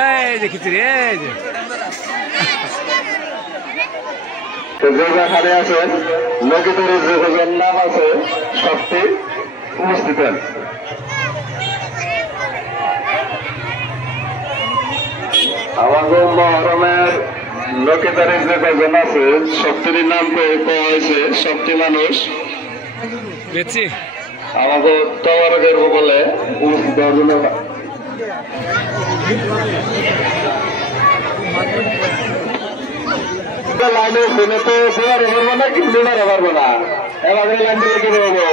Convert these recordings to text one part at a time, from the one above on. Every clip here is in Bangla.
এই যে খিচুড়ি এই যে যেখানে আছেন লোকেদের যে নাম আছে সবটি উপস্থিত হন। আমাদের মহরমের লোকেদারের যে কজন আছে সবটির নাম করা হয়েছে। সবটি মানুষ বেচি আমাদের তবরকের বলে উপস্থিত হওয়ার জন্য লাইনে শুনে তো দেওয়ার পারবো না, কিন্তু মারা পারবো না। এবার লাইন দিলে কি বলবো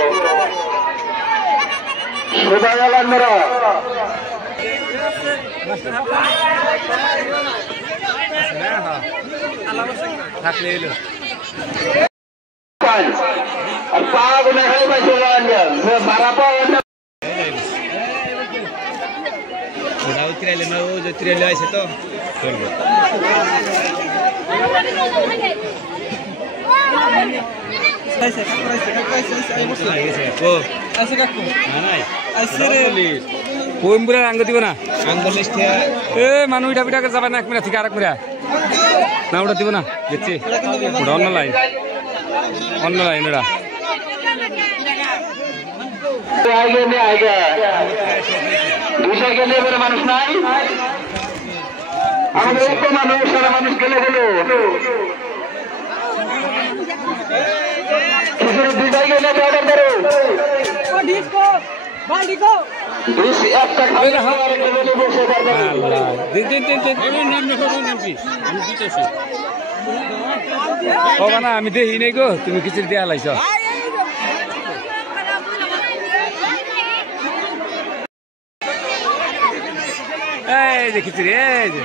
সোজা লাইন মেরা থাকলে এলো আর পা গুনে খাই পাইছে মারা পাওয়া উতরাইলে না ও যে উতরাইলে আইছে তো চলবে কোয়েম্বুরের আঙ্গ দিব না এ মানুষ উঠা পিঠা যাবে না এক মিনিট থেকে আরেক মিনিট না ওটা দিব না দেখছি ওটা অন্য লাইন ওটা মানুষ নাই আমাদের মানুষ সারা মানুষ গেলে গেল দুইটাই গেলে আমি দেখি নাই গো তুমি খিচুড়ি দেয়া লাইছ এই যে খিচুড়ি এই যে